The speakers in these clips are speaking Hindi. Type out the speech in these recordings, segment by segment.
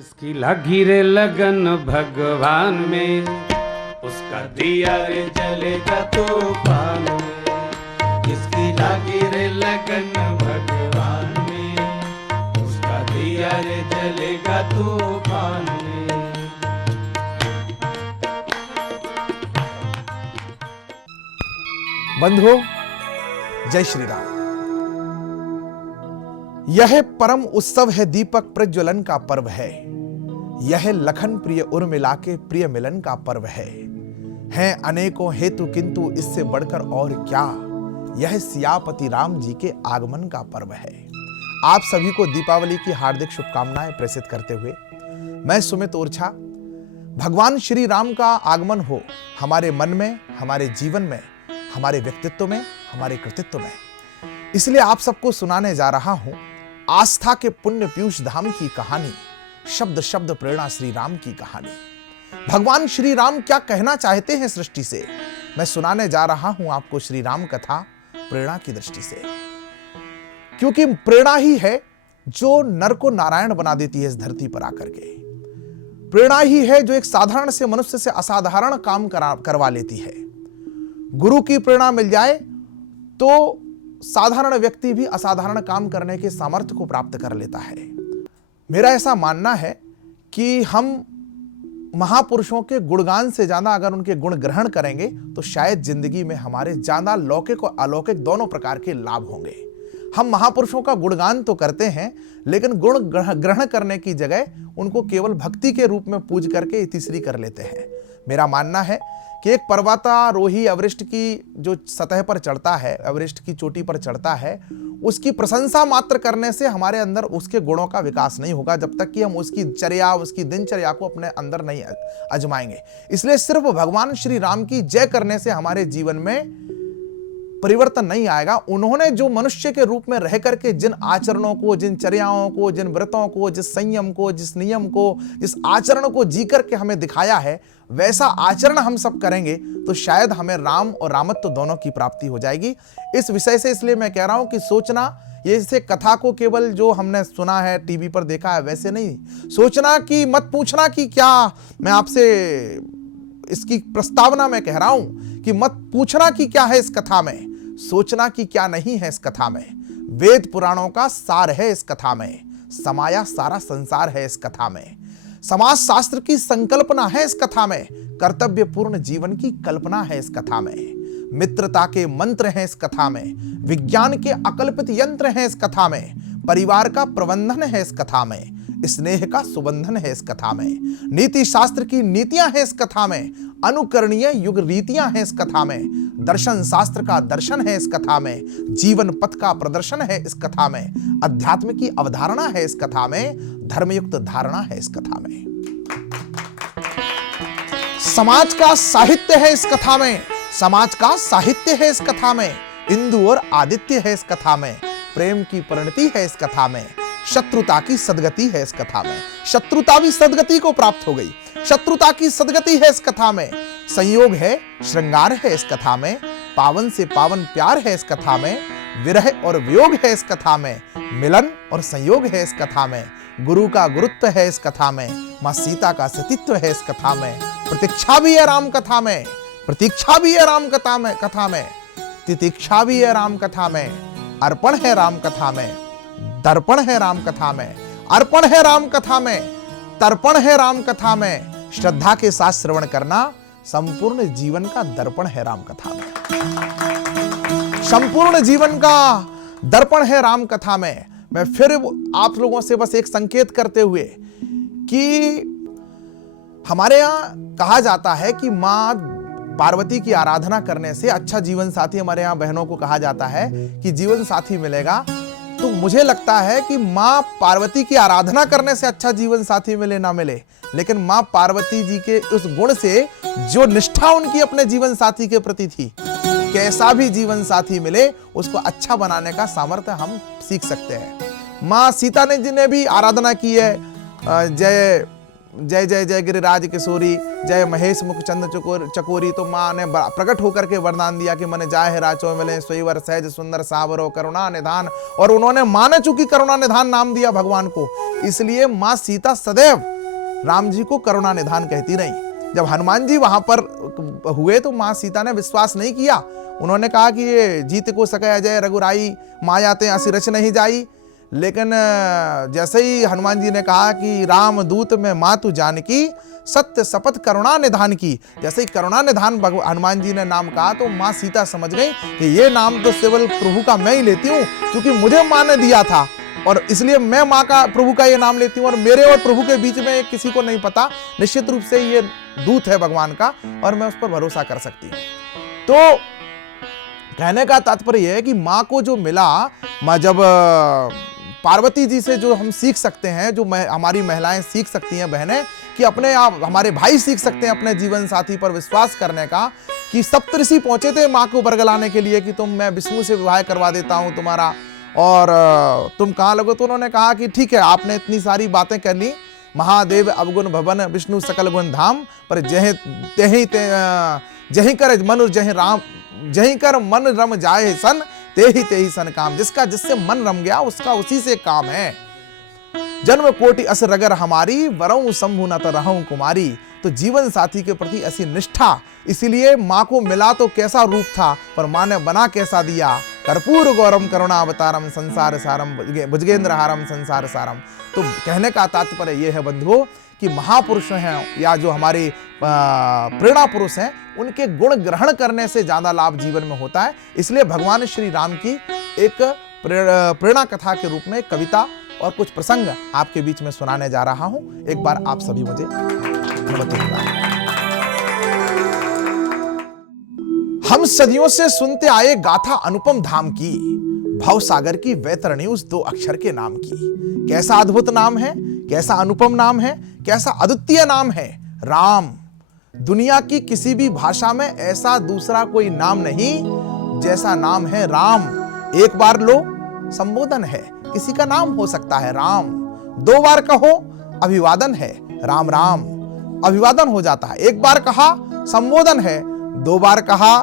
इसकी लगी रे लगन भगवान में, उसका दिया रे जलेगा तूफान में। इसकी लगी रे लगन भगवान में, उसका दिया रे जलेगा तूफान में। बंधुओं, जय श्री राम। यह परम उत्सव है, दीपक प्रज्वलन का पर्व है। यह लखन प्रिय उर्मिला के प्रिय मिलन का पर्व है। हैं अनेकों हेतु किंतु इससे बढ़कर और क्या, यह सियापति राम जी के आगमन का पर्व है। आप सभी को दीपावली की हार्दिक शुभकामनाएं प्रेषित करते हुए मैं सुमित ओरछा, भगवान श्री राम का आगमन हो हमारे मन में, हमारे जीवन में, हमारे व्यक्तित्व में, हमारे कृतित्व में, इसलिए आप सबको सुनाने जा रहा हूं आस्था के पुण्य पीयूष धाम की कहानी, शब्द शब्द प्रेरणा श्री राम की कहानी। भगवान श्री राम क्या कहना चाहते हैं सृष्टि से, मैं सुनाने जा रहा हूं आपको श्री राम कथा प्रेरणा की दृष्टि से, क्योंकि प्रेरणा ही है जो नर को नारायण बना देती है इस धरती पर आकर के। प्रेरणा ही है जो एक साधारण से मनुष्य से असाधारण काम करवा लेती है। गुरु की प्रेरणा मिल जाए तो साधारण व्यक्ति भी असाधारण काम करने के सामर्थ्य को प्राप्त कर लेता है। मेरा ऐसा मानना है कि हम महापुरुषों के गुणगान से ज्यादा अगर उनके गुण ग्रहण करेंगे तो शायद जिंदगी में हमारे ज्यादा लौकिक और अलौकिक दोनों प्रकार के लाभ होंगे। हम महापुरुषों का गुणगान तो करते हैं, लेकिन गुण ग्रहण करने की जगह उनको केवल भक्ति के रूप में पूज करके तीसरी कर लेते हैं। मेरा मानना है कि एक पर्वतारोही एवरेस्ट की जो सतह पर चढ़ता है, एवरेस्ट की चोटी पर चढ़ता है, उसकी प्रशंसा मात्र करने से हमारे अंदर उसके गुणों का विकास नहीं होगा जब तक कि हम उसकी चर्या, उसकी दिनचर्या को अपने अंदर नहीं आजमाएंगे। इसलिए सिर्फ भगवान श्री राम की जय करने से हमारे जीवन में परिवर्तन नहीं आएगा। उन्होंने जो मनुष्य के रूप में रह करके जिन आचरणों को, जिन चर्याओं को, जिन व्रतों को, जिस संयम को, जिस नियम को, जिस आचरण को जी करके हमें दिखाया है, वैसा आचरण हम सब करेंगे तो शायद हमें राम और रामत्व दोनों की प्राप्ति हो जाएगी। इस विषय से इसलिए मैं कह रहा हूं कि सोचना, ये इसे कथा को केवल जो हमने सुना है, टीवी पर देखा है, वैसे नहीं सोचना कि मत पूछना कि क्या, मैं आपसे इसकी प्रस्तावना में कह रहा हूं कि मत पूछना कि क्या है इस कथा में, सोचना कि क्या नहीं है इस कथा में। वेद पुराणों का सार है इस कथा में, समाया सारा संसार है इस कथा में, समाज शास्त्र की संकल्पना है इस कथा में, कर्तव्य पूर्ण जीवन की कल्पना है इस कथा में, मित्रता के मंत्र हैं इस कथा में, विज्ञान के अकल्पित यंत्र हैं इस कथा में, परिवार का प्रबंधन है इस कथा में, स्नेह का सुबंधन है इस कथा में, नीति शास्त्र की नीतियां हैं इस कथा में, अनुकरणीय युग रीतियां हैं इस कथा में, दर्शन शास्त्र का दर्शन है इस कथा में, जीवन पथ का प्रदर्शन है इस कथा में, अध्यात्म की अवधारणा है इस कथा में, धर्मयुक्त धारणा है इस कथा में, समाज का साहित्य है इस कथा में, समाज का साहित्य है इस कथा में, इंदु और आदित्य है इस कथा में, प्रेम की परिणति है इस कथा में, शत्रुता की सदगति है इस कथा में, शत्रुता भी सदगति को प्राप्त हो गई, शत्रुता की सदगति है इस कथा में, संयोग है, श्रृंगार है इस कथा में, पावन से पावन प्यार है इस कथा में, विरह और वियोग है इस कथा में, मिलन और संयोग है इस कथा में, गुरु का गुरुत्व है इस कथा में, मां सीता का सतीत्व है इस कथा में, प्रतीक्षा भी है राम कथा में, प्रतीक्षा भी है राम कथा में, तितीक्षा भी है राम कथा में, अर्पण है राम कथा में, दर्पण है राम कथा में, अर्पण है राम कथा में, तर्पण है राम कथा में, श्रद्धा के साथ श्रवण करना संपूर्ण जीवन का दर्पण है राम कथा में, संपूर्ण जीवन का दर्पण है राम कथा में। मैं फिर आप लोगों से बस एक संकेत करते हुए कि हमारे यहां कहा जाता है कि मां पार्वती की आराधना करने से अच्छा जीवन साथी, हमारे यहां बहनों को कहा जाता है कि जीवन साथी मिलेगा। तो मुझे लगता है कि मां पार्वती की आराधना करने से अच्छा जीवन साथी मिले ना मिले, लेकिन मां पार्वती जी के उस गुण से जो निष्ठा उनकी अपने जीवन साथी के प्रति थी, कैसा भी जीवन साथी मिले उसको अच्छा बनाने का सामर्थ्य हम सीख सकते हैं। मां सीता ने जी ने भी आराधना की है, जय जय जय जय गिरिराज किशोरी, जय महेश मुख चंद चकोरी। तो माँ ने प्रकट होकर के वरदान दिया कि मन जाए राचो मिले, सोईवर सहज सुंदर सावरो करुणा निधान। और उन्होंने माँ ने चूंकि करुणा निधान नाम दिया भगवान को, इसलिए माँ सीता सदैव राम जी को करुणा निधान कहती रही। जब हनुमान जी वहां पर हुए तो माँ सीता ने विश्वास नहीं किया। उन्होंने कहा कि ये जीत को सके अजय रघुराई, माया ते असी रच नहीं जाई। लेकिन जैसे ही हनुमान जी ने कहा कि राम दूत में मातु जानकी, सत्य शपथ करुणा निधान की, जैसे ही करुणा निधान हनुमान जी ने नाम कहा तो माँ सीता समझ गई कि ये नाम तो केवल प्रभु का मैं ही लेती हूँ, क्योंकि मुझे माँ ने दिया था और इसलिए मैं माँ का प्रभु का ये नाम लेती हूँ और मेरे और प्रभु के बीच में किसी को नहीं पता, निश्चित रूप से ये दूत है भगवान का और मैं उस पर भरोसा कर सकती हूँ। तो कहने का तात्पर्य यह है कि माँ को जो मिला, माँ जब पार्वती जी से जो हम सीख सकते हैं, जो हमारी महिलाएं सीख सकती हैं, बहनें, कि अपने आप हमारे भाई सीख सकते हैं अपने जीवन साथी पर विश्वास करने का, कि सप्तऋषि पहुंचे थे माँ को बरगलाने के लिए कि मैं विष्णु से विवाह करवा देता हूं तुम्हारा और तुम कहाँ लगो। तो उन्होंने कहा कि ठीक है, आपने इतनी सारी बातें कर ली, महादेव अवगुण भवन विष्णु सकल गुण धाम, पर जहीं कर मनु जहीं राम, जहीं कर मन रम जाए सन, ते ही सन काम। जिसका जिससे मन रम गया उसका उसी से काम है। जन्म कोटि अस रगर हमारी, वरऊ शंभु न रहूं कुमारी। तो जीवन साथी के प्रति ऐसी निष्ठा, इसीलिए माँ को मिला तो कैसा रूप था, पर माँ ने बना कैसा दिया। कर्पूर गौरम करुणा अवतारम संसार सारम भुजगेंद्र हारम संसार सारम। तो कहने का तात्पर्य यह है बंधुओं कि महापुरुष हैं या जो हमारे प्रेरणा पुरुष हैं, उनके गुण ग्रहण करने से ज्यादा लाभ जीवन में होता है। इसलिए भगवान श्री राम की एक प्रेरणा कथा के रूप में कविता और कुछ प्रसंग आपके बीच में सुनाने जा रहा हूं। एक बार आप सभी मुझे हम सदियों से सुनते आए गाथा अनुपम धाम की, भवसागर की वैतरणी उस 2 अक्षर के नाम की। कैसा अद्भुत नाम है, कैसा अनुपम नाम है, कैसा अद्वितीय नाम है राम। दुनिया की किसी भी भाषा में ऐसा दूसरा कोई नाम नहीं जैसा नाम है राम। एक बार लो संबोधन है, किसी का नाम हो सकता है राम। 2 बार कहो अभिवादन है, राम राम अभिवादन हो जाता है। 1 बार कहा संबोधन है, 2 बार कहा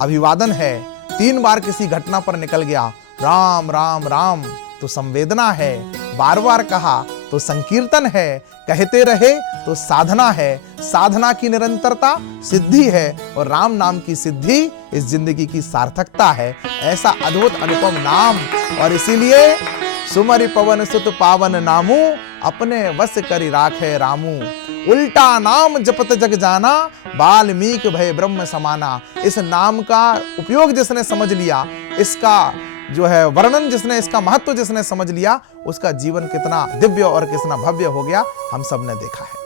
अभिवादन है, 3 बार किसी घटना पर निकल गया राम राम राम तो संवेदना है, बार बार कहा तो संकीर्तन है, कहते रहे तो साधना है, साधना की निरंतरता सिद्धि है और राम नाम की सिद्धि इस जिंदगी की सार्थकता है। ऐसा अद्भुत अनुपम नाम, और इसीलिए सुमरि पवन सुत पावन नामू, अपने वश करि राखे रामू। उल्टा नाम जपत जग जाना, वाल्मीकि भय ब्रह्म समाना। इस नाम का उपयोग जिसने समझ लिया, इसका जो है वर्णन जिसने, इसका महत्व जिसने समझ लिया, उसका जीवन कितना दिव्य और कितना भव्य हो गया हम सब ने देखा है।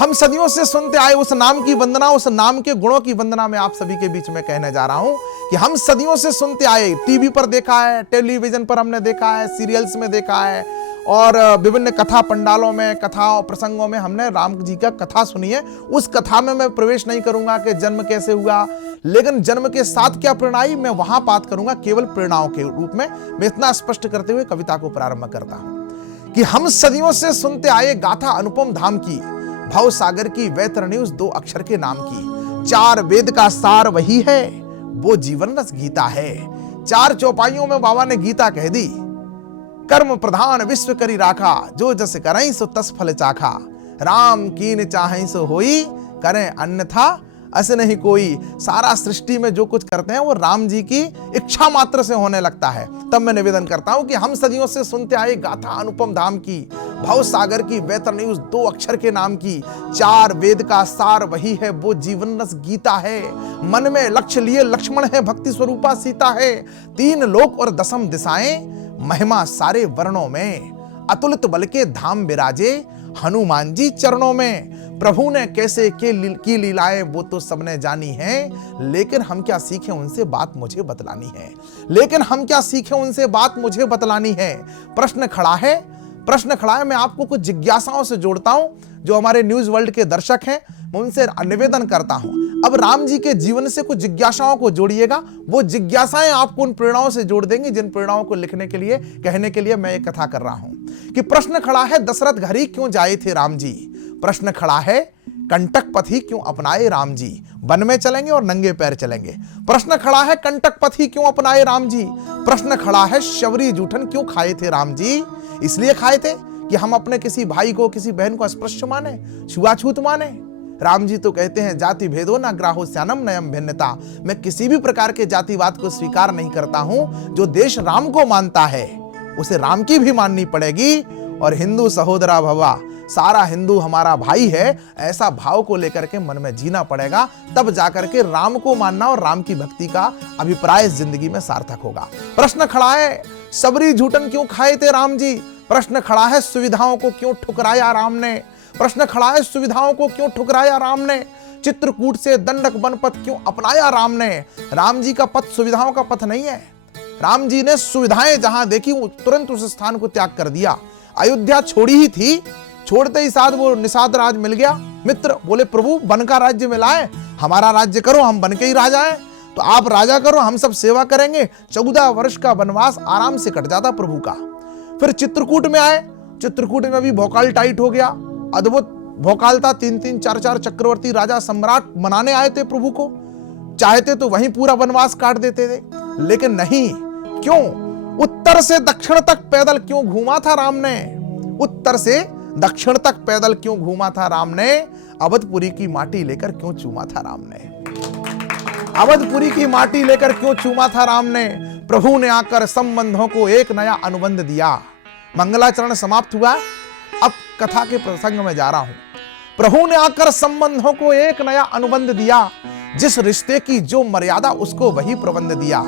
हम सदियों से सुनते आए उस नाम की वंदना, उस नाम के गुणों की वंदना मैं आप सभी के बीच में कहने जा रहा हूं कि हम सदियों से सुनते आए। टीवी पर देखा है, टेलीविजन पर हमने देखा है, सीरियल्स में देखा है और विभिन्न कथा पंडालों में, कथाओं प्रसंगों में हमने राम जी का कथा सुनी है। उस कथा में मैं प्रवेश नहीं करूंगा कि जन्म कैसे हुआ, लेकिन जन्म के साथ क्या प्रेरणा आई, मैं वहां बात करूंगा केवल प्रेरणाओं के रूप में। मैं इतना स्पष्ट करते हुए कविता को प्रारंभ करता हूं कि हम सदियों से सुनते आए गाथा अनुपम धाम की, भवसागर की वैतरणी उस 2 अक्षर के नाम की। 4 वेद का सार वही है, वो जीवन रस गीता है। 4 चौपाइयों में बाबा ने गीता कह दी। कर्म प्रधान विश्व करी राखा, जो जस करई सो तस फल चाखा। राम कीन चाहै सो होई, करें अन्यथा अस नहीं कोई। सारा सृष्टि में जो कुछ करते हैं वो राम जी की इच्छा मात्र से होने लगता है। तब मैं निवेदन करता हूं कि हम सदियों से सुनते आए गाथा अनुपम धाम की, भवसागर की वैतरणी उस 2 अक्षर के नाम की। 4 वेद का सार वही है, वो जीवन रस गीता है। मन में लक्ष्य लिए लक्ष्मण है, भक्ति स्वरूपा सीता है। 3 लोक और 10 दिशाएं, महिमा सारे वर्णों में। अतुलित बल के धाम विराजे, हनुमान जी चरणों में। प्रभु ने कैसे की लीलाएं वो तो सबने जानी है, लेकिन हम क्या सीखें उनसे बात मुझे बतलानी है। लेकिन हम क्या सीखें उनसे बात मुझे बतलानी है। प्रश्न खड़ा है। मैं आपको कुछ जिज्ञासाओं से जोड़ता हूं। जो हमारे न्यूज वर्ल्ड के दर्शक हैं, मैं उनसे निवेदन करता हूं, अब राम जी के जीवन से कुछ जिज्ञासाओं को जोड़िएगा। वो जिज्ञासाएं आपको उन प्रेरणाओं से जोड़ देंगी जिन प्रेरणाओं को लिखने के लिए, कहने के लिए मैं ये कथा कर रहा हूं। कि प्रश्न खड़ा है, दशरथ घर ही क्यों जाए थे राम जी, प्रश्न खड़ा है, कंटक पथ ही क्यों अपनाए राम जी, वन में चलेंगे और नंगे पैर चलेंगे। प्रश्न खड़ा है, कंटक पथ ही क्यों अपनाए राम जी। प्रश्न खड़ा है, शबरी जूठन क्यों खाए थे राम जी। इसलिए खाए थे कि हम अपने किसी भाई को, किसी बहन को अस्पृश्य माने, छुआछूत माने। राम जी तो कहते हैं, जाति भेदो ना ग्राहो श्यानम नयम भिन्नता। मैं किसी भी प्रकार के जातिवाद को स्वीकार नहीं करता हूं। जो देश राम को मानता है उसे राम की भी माननी पड़ेगी। और हिंदू सहोदरा भवा, सारा हिंदू हमारा भाई है, ऐसा भाव को लेकर के मन में जीना पड़ेगा। तब जाकर के राम को मानना और राम की भक्ति का अभिप्राय जिंदगी में सार्थक होगा। प्रश्न खड़ा है, सबरी झूठन क्यों खाए थे राम जी। प्रश्न खड़ा है, सुविधाओं को क्यों ठुकराया राम ने। प्रश्न खड़ा है, सुविधाओं को क्यों ठुकराया राम ने। चित्रकूट से दंडक वन पथ क्यों अपनाया राम ने। राम जी का पथ सुविधाओं का पथ नहीं है। राम जी ने सुविधाएं जहां देखी तुरंत उस स्थान को त्याग कर दिया। अयोध्या छोड़ी ही थी, छोड़ते ही साथ वो निषाद राज मिल गया। मित्र बोले, प्रभु वन का राज्य मिला है, हमारा राज्य करो, हम बन के ही राजा हैं। तो आप राजा करो, हम सब सेवा करेंगे। 14 वर्ष का वनवास आराम से कट जाता प्रभु का। फिर चित्रकूट में आए, चित्रकूट में भी भोकाल टाइट हो गया। अद्भुत भोकाल था, 3-3, 4-4 चक्रवर्ती राजा सम्राट मनाने आए थे प्रभु को। चाहते तो वहीं पूरा वनवास काट देते थे, लेकिन नहीं। क्यों? उत्तर से दक्षिण तक पैदल क्यों घूमा था राम ने। उत्तर से दक्षिण तक पैदल क्यों घूमा था राम ने। अवधपुरी की माटी लेकर क्यों चूमा था राम ने। अवधपुरी की माटी लेकर क्यों चूमा था राम ने। प्रभु ने आकर संबंधों को एक नया अनुबंध दिया। मंगलाचरण समाप्त हुआ, अब कथा के प्रसंग में जा रहा हूं। प्रभु ने आकर संबंधों को एक नया अनुबंध दिया। जिस रिश्ते की जो मर्यादा, उसको वही प्रबंध दिया।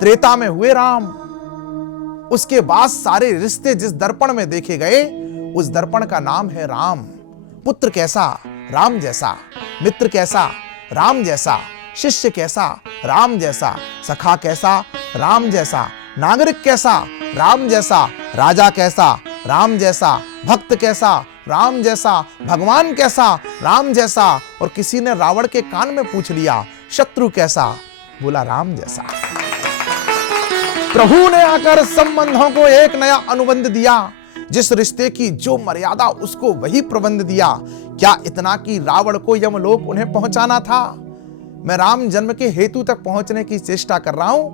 त्रेता में हुए राम, उसके बाद सारे रिश्ते जिस दर्पण में देखे गए, उस दर्पण का नाम है राम। पुत्र कैसा, राम जैसा। मित्र कैसा, राम जैसा। शिष्य कैसा, राम जैसा। सखा कैसा, राम जैसा। नागरिक कैसा, राम जैसा। राजा कैसा, राम जैसा। भक्त कैसा, राम जैसा। भगवान कैसा, राम जैसा। और किसी ने रावण के कान में पूछ लिया, शत्रु कैसा, बोला राम जैसा। प्रभु ने आकर संबंधों को एक नया अनुबंध दिया। जिस रिश्ते की जो मर्यादा, उसको वही प्रबंध दिया। क्या इतना कि रावण को यमलोक उन्हें पहुंचाना था। मैं राम जन्म के हेतु तक पहुंचने की चेष्टा कर रहा हूं।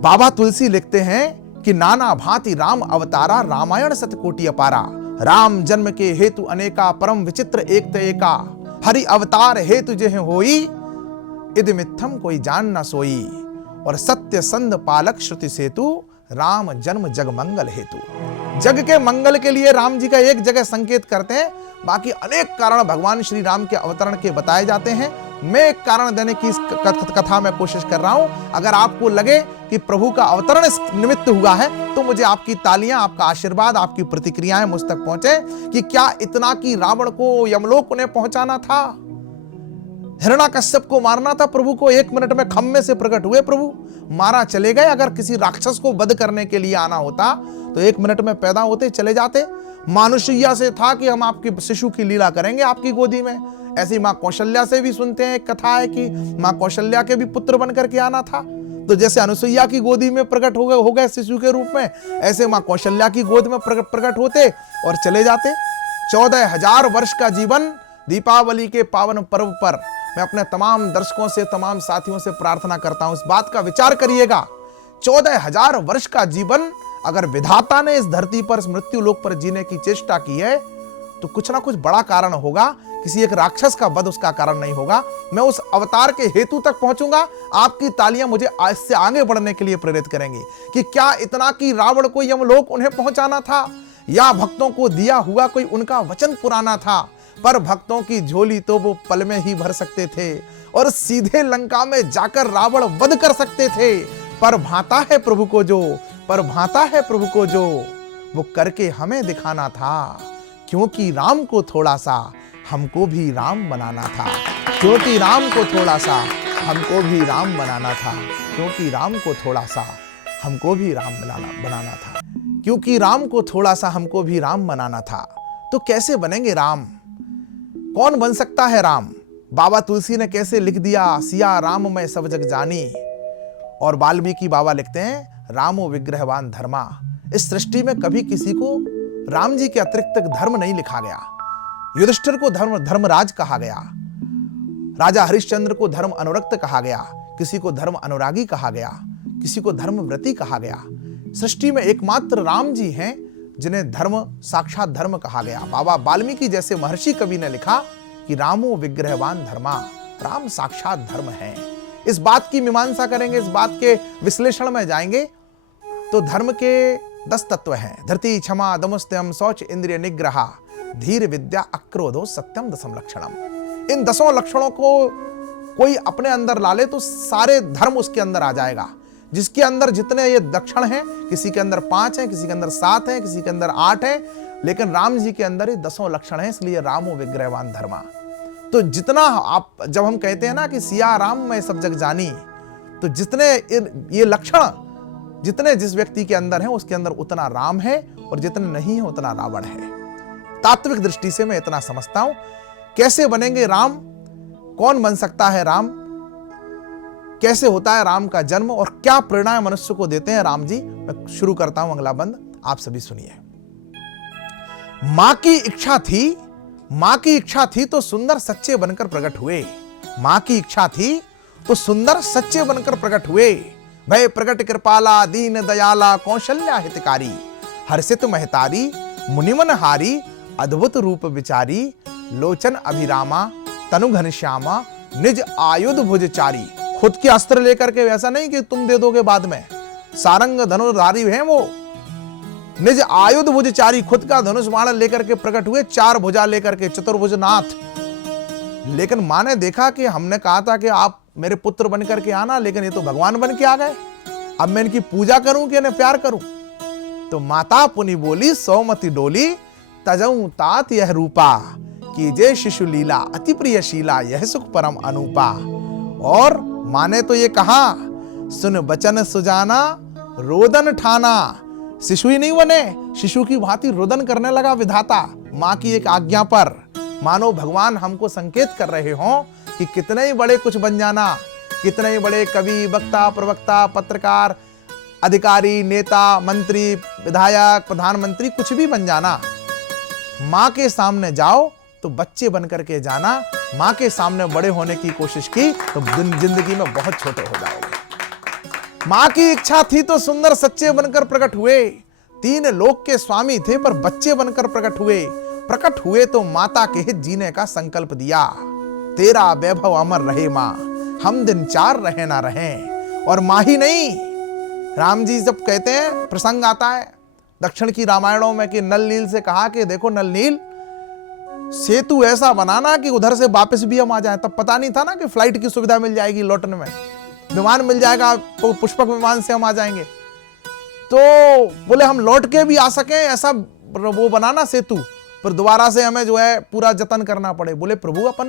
बाबा तुलसी लिखते हैं कि नाना भांति राम अवतारा, रामायण सतकोटि अपारा। राम जन्म के हेतु अनेका, परम विचित्र एक ते एका। हरि अवतार हेतु जेह होई, इद मिथ्यम कोई जान न सोई। और सत्य संध पालक श्रुति सेतु, राम जन्म जग मंगल हेतु। जग के मंगल के लिए राम जी का एक जगह संकेत करते हैं, बाकी अनेक कारण भगवान श्री राम के अवतरण के बताए जाते हैं। मैं एक कारण देने की इस कथा में कोशिश कर रहा हूं। अगर आपको लगे कि प्रभु का अवतरण इस निमित्त हुआ है, तो मुझे आपकी तालियां, आपका आशीर्वाद, आपकी प्रतिक्रियाएं मुझ तक पहुंचे कि क्या इतना कि रावण को यमलोक उन्हें पहुंचाना था। हिरण्याकश्यप को मारना था प्रभु को। 1 मिनट में खम्मे से प्रकट हुए प्रभु, मारा चले गए। अगर किसी राक्षस को वध करने के लिए आना होता तो 1 मिनट में पैदा होते चले जाते। मानुषैया से था कि हम आपकी शिशु की लीला करेंगे आपकी गोदी में। ऐसी मां कौशल्या से भी सुनते हैं, एक कथा है कि मां कौशल्या के भी पुत्र बन करके आना था। तो जैसे अनुसुईया की गोदी में प्रकट हो गए शिशु के रूप में, ऐसे मां कौशल्या की गोद में प्रकट होते और चले जाते। 14,000 वर्ष का जीवन दीपावली के पावन पर्व पर मैं अपने तमाम दर्शकों से, तमाम साथियों से प्रार्थना करता हूं, इस बात का विचार करिएगा। 14,000 वर्ष का जीवन अगर विधाता ने इस धरती पर, इस मृत्यु लोक पर जीने की चेष्टा की है, तो कुछ ना कुछ बड़ा कारण होगा। किसी एक राक्षस का वध उसका कारण नहीं होगा। मैं उस अवतार के हेतु तक पहुंचूंगा। आपकी तालियां मुझे इससे आगे बढ़ने के लिए प्रेरित करेंगी कि क्या इतना कि रावण को यमलोक उन्हें पहुंचाना था, या भक्तों को दिया हुआ कोई उनका वचन पुराना था। पर भक्तों की झोली तो वो पल में ही भर सकते थे और सीधे लंका में जाकर रावण वध कर सकते थे। पर भाता है प्रभु को जो, पर भाता है प्रभु को जो, वो करके हमें दिखाना था। क्योंकि राम को थोड़ा सा हमको भी राम बनाना था। क्योंकि राम को थोड़ा सा हमको भी राम बनाना था। क्योंकि राम को थोड़ा सा हमको भी राम बनाना था। क्योंकि राम को थोड़ा सा हमको भी राम बनाना था। तो कैसे बनेंगे राम? कौन बन सकता है राम? बाबा तुलसी ने कैसे लिख दिया, सिया राम मैं सब जग जानी। और वाल्मीकि बाबा लिखते हैं, रामो विग्रहवान धर्मा। इस सृष्टि में कभी किसी को राम जी के अतिरिक्त धर्म नहीं लिखा गया। युधिष्ठिर को धर्मराज कहा गया, राजा हरिश्चंद्र को धर्म अनुरक्त कहा गया, किसी को धर्म अनुरागी कहा गया, किसी को धर्मव्रती कहा गया। सृष्टि में एकमात्र राम जी हैं जिन्हें धर्म साक्षात धर्म कहा गया। बाबा वाल्मीकि जैसे महर्षि कवि ने लिखा कि रामो विग्रहवान धर्मा, राम साक्षात धर्म है। इस बात की मीमांसा करेंगे, इस बात के विश्लेषण में जाएंगे तो धर्म के 10 तत्व हैं। धृति, क्षमा, दमस्तम, शौच, इंद्रिय निग्रह, धीर, विद्या, अक्रोधो, सत्यम, दशम लक्षणम। इन 10 लक्षणों को कोई अपने अंदर ला ले तो सारे धर्म उसके अंदर आ जाएगा। जिसके अंदर जितने ये लक्षण हैं, किसी के अंदर 5 हैं, किसी के अंदर 7 हैं, किसी के अंदर 8 हैं, लेकिन राम जी के अंदर ये 10 लक्षण हैं, इसलिए रामो विग्रहवान धर्मा। तो जितना आप, जब हम कहते हैं ना कि सिया राम में सब जग जानी, तो जितने ये लक्षण जितने जिस व्यक्ति के अंदर हैं उसके अंदर उतना राम है, और जितने नहीं है उतना रावण है। तात्विक दृष्टि से मैं इतना समझता हूं। कैसे बनेंगे राम, कौन बन सकता है राम, कैसे होता है राम का जन्म, और क्या प्रेरणाएं मनुष्य को देते हैं राम जी, मैं शुरू करता हूं अगला बंद, आप सभी सुनिए। मां की इच्छा थी तो सुंदर सच्चे बनकर प्रकट हुए। मां की इच्छा थी तो सुंदर सच्चे बनकर प्रकट हुए। भय प्रकट कृपाला, दीन दयाला, कौशल्या हितकारी, हर्षित महतारी, मुनिमन हारी, अद्भुत रूप विचारी, लोचन अभिरामा, तनु घनश्यामा, निज आयुध भुजचारी। खुद के अस्त्र लेकर के, वैसा नहीं कि तुम दे दोगे बाद में, सारंग धनुर्धारी हैं वो। निज आयुध भुजचारी, खुद का धनुष बाण लेकर के प्रकट हुए, 4 भुजा लेकर के, चतुर्भुज नाथ। लेकिन मां ने देखा कि हमने कहा था कि आप मेरे पुत्र बनकर के आना, लेकिन ये तो भगवान बन के आ गए, अब मैं इनकी पूजा करूं कि इन्हें प्यार करूं। तो माता पुनि बोली, सौमति डोली, तजऊ तात यह रूपा, कीजे शिशु लीला, अति प्रिय शीला, यह सुख परम अनूपा। और मां ने तो ये कहा, सुन बचन सुजाना, रोदन ठाना। शिशु ही नहीं बने, शिशु की भांति रोदन करने लगा विधाता मां की एक आज्ञा पर। मानो भगवान हमको संकेत कर रहे हों कि कितने ही बड़े कुछ बन जाना, कितने ही बड़े कवि, वक्ता, प्रवक्ता, पत्रकार, अधिकारी, नेता, मंत्री, विधायक, प्रधानमंत्री, कुछ भी बन जाना, मां के सामने जाओ तो बच्चे बन करके जाना। मां के सामने बड़े होने की कोशिश की तो जिंदगी में बहुत छोटे हो जाओगे। मां की इच्छा थी तो सुंदर सच्चे बनकर प्रकट हुए। 3 लोक के स्वामी थे पर बच्चे बनकर प्रकट हुए। प्रकट हुए तो माता के हित जीने का संकल्प दिया। तेरा वैभव अमर रहे मां, हम दिन 4 रहे ना रहे। और मां ही नहीं, राम जी जब कहते हैं, प्रसंग आता है दक्षिण की रामायणों में कि नल नील से कहा कि देखो नल नील, सेतु ऐसा बनाना कि उधर से वापस भी हम आ जाए। तब पता नहीं था ना कि फ्लाइट की सुविधा मिल जाएगी, लौटने में विमान मिल जाएगा, तो पुष्पक विमान से हम आ जाएंगे। तो बोले हम लौट के भी आ सके, ऐसा वो बनाना सेतु, पर दोबारा से हमें जो है पूरा जतन करना पड़े। बोले प्रभु अपन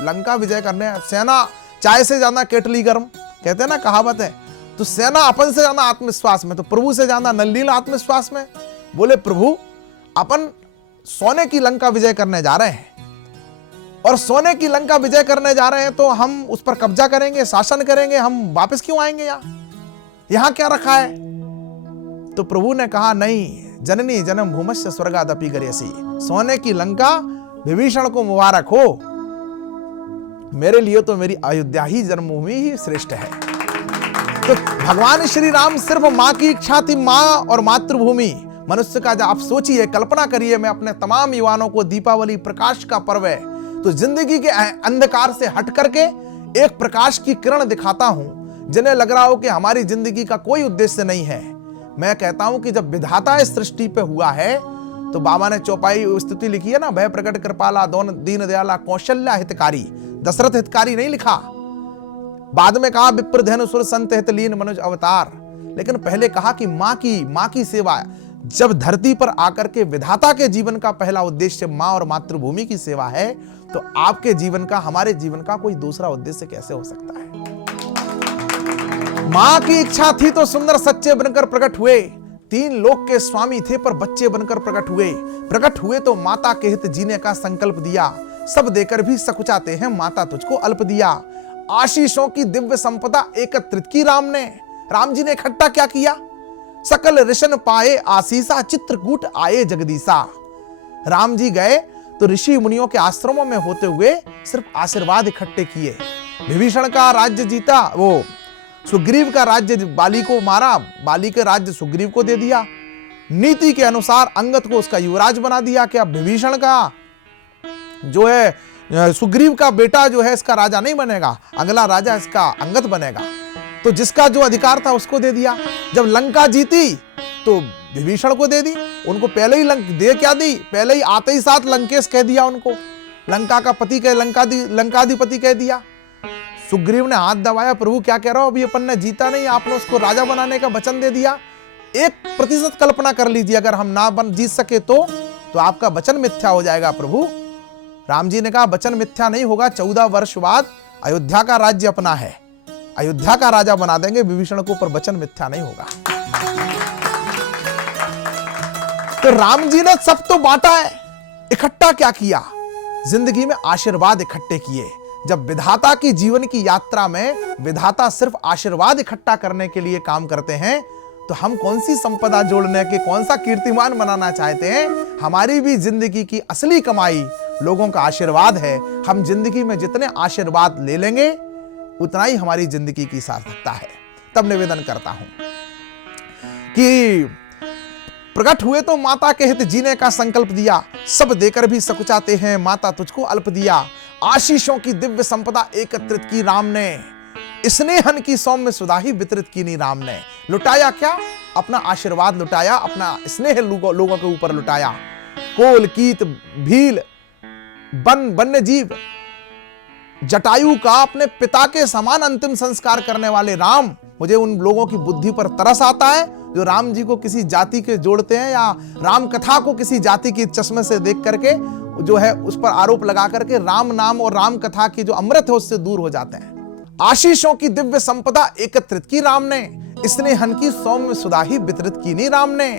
लंका विजय करने, सेना चाय से ज्यादा केटली गर्म, कहते हैं ना, कहावत है। तो सेना अपन से ज्यादा आत्मविश्वास में, तो प्रभु से ज्यादा नलिल आत्मविश्वास में। बोले प्रभु अपन सोने की लंका विजय करने जा रहे हैं, और सोने की लंका विजय करने जा रहे हैं तो हम उस पर कब्जा करेंगे, शासन करेंगे, हम वापस क्यों आएंगे यहां क्या रखा है? तो प्रभु ने कहा नहीं, जननी जन्म भूमस्य स्वर्गादपि गरीयसी। सोने की लंका विभीषण को मुबारक हो, मेरे लिए तो मेरी अयोध्या ही जन्मभूमि ही श्रेष्ठ है। तो भगवान श्री राम सिर्फ मां की इच्छा थी, मां और मातृभूमि। मनुष्य का जब आप सोचिए, कल्पना करिए, मैं अपने तमाम युवाओं को, दीपावली प्रकाश का पर्व है, तो जिंदगी के अंधकार से हट करके एक प्रकाश की किरण दिखाता हूं, जिन्हें लग रहा हो कि हमारी जिंदगी का कोई उद्देश्य नहीं है। मैं कहता हूं कि जब विधाता इस सृष्टि पे हुआ है, तो बाबा ने चौपाई स्तुति लिखी है ना, भय प्रकट कृपाला, दीन दयाला, कौशल्या हितकारी। दशरथ हितकारी नहीं लिखा, बाद में कहा विप्र धनु सुर संत हित लीन मनुज अवतार। लेकिन पहले कहा कि मां की सेवा। जब धरती पर आकर के विधाता के जीवन का पहला उद्देश्य मां और मातृभूमि की सेवा है, तो आपके जीवन का, हमारे जीवन का कोई दूसरा उद्देश्य कैसे हो सकता है? मां की इच्छा थी तो सुंदर सच्चे बनकर प्रकट हुए। 3 लोक के स्वामी थे पर बच्चे बनकर प्रकट हुए। प्रकट हुए तो माता के हित जीने का संकल्प दिया। सब देकर भी सकुचाते हैं, माता तुझको अल्प दिया। आशीषों की दिव्य संपदा एकत्रित की राम जी ने इकट्ठा क्या किया? सकल ऋषन पाए आशीषा, चित्रकूट आए जगदीशा। राम जी गए तो ऋषि मुनियों के आश्रमों में होते हुए सिर्फ आशीर्वाद इकट्ठे किए। विभीषण का राज्य जीता, वो सुग्रीव का राज्य बाली को मारा, बाली के राज्य सुग्रीव को दे दिया। नीति के अनुसार अंगद को उसका युवराज बना दिया कि अब विभीषण का जो है, सुग्रीव का बेटा जो है इसका राजा नहीं बनेगा, अगला राजा इसका अंगद बनेगा। तो जिसका जो अधिकार था उसको दे दिया। जब लंका जीती तो विभीषण को दे दी, उनको पहले ही दे क्या दी, पहले ही आते ही साथ लंकेश कह दिया, उनको लंका का पति कह, लंकाधिपति कह दिया। सुग्रीव ने हाथ दबाया, प्रभु क्या कह रहा हो, अभी अपन ने जीता नहीं, आपने उसको राजा बनाने का वचन दे दिया। 1% कल्पना कर लीजिए, अगर हम ना जीत सके तो आपका वचन मिथ्या हो जाएगा प्रभु। राम जी ने कहा वचन मिथ्या नहीं होगा, 14 वर्ष बाद अयोध्या का राज्य अपना है, अयोध्या का राजा बना देंगे विभीषण को, पर वचन मिथ्या नहीं होगा। तो राम जी ने सब तो बांटा है, इकट्ठा क्या किया, जिंदगी में आशीर्वाद इकट्ठे किए। जब विधाता की जीवन की यात्रा में विधाता सिर्फ आशीर्वाद इकट्ठा करने के लिए काम करते हैं, तो हम कौन सी संपदा जोड़ने के, कौन सा कीर्तिमान बनाना चाहते हैं। हमारी भी जिंदगी की असली कमाई लोगों का आशीर्वाद है। हम जिंदगी में जितने आशीर्वाद ले लेंगे उतना ही हमारी जिंदगी की सार्थकता है। तब निवेदन करता हूं कि प्रकट हुए तो माता के हित जीने का संकल्प दिया, सब देकर भी सकुचाते हैं माता तुझको अल्प दिया। आशीषों की दिव्य संपदा एकत्रित की राम ने, स्नेहन की सौम्य सुधा ही वितरित की नहीं राम ने। लुटाया क्या, अपना आशीर्वाद लुटाया, अपना स्नेह लोगों के ऊपर लुटाया। कोल कीत भील वन्य जीव जटायु का अपने पिता के समान अंतिम संस्कार करने वाले राम। मुझे उन लोगों की बुद्धि पर तरस आता है जो राम जी को किसी जाति के जोड़ते हैं, या राम कथा को किसी जाति के चश्मे से देख करके जो है उस पर आरोप लगा करके राम नाम और राम कथा की जो अमृत है उससे दूर हो जाते हैं। आशीषों की दिव्य संपदा एकत्रित की राम ने, स्नेहन की सौम्य सुधा ही वितरित की नहीं राम ने।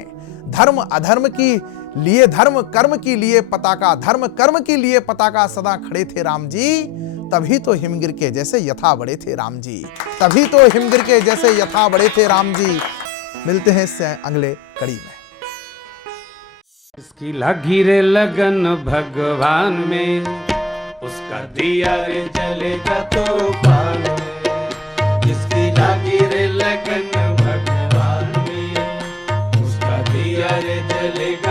धर्म अधर्म की लिए धर्म, कर्म की लिए पताका, धर्म कर्म की लिए पताका सदा खड़े थे राम जी। तभी तो हिमगिर के जैसे यथा बड़े थे राम जी, तभी तो हिमगिर के जैसे यथा बड़े थे राम जी। मिलते हैं इससे अगले कड़ी में। इसकी लगी रे लगन भगवान में, उसका दिया रे जलेगा तूफान में। इसकी लगी रे लगन भगवान में, उसका दिया रे जलेगा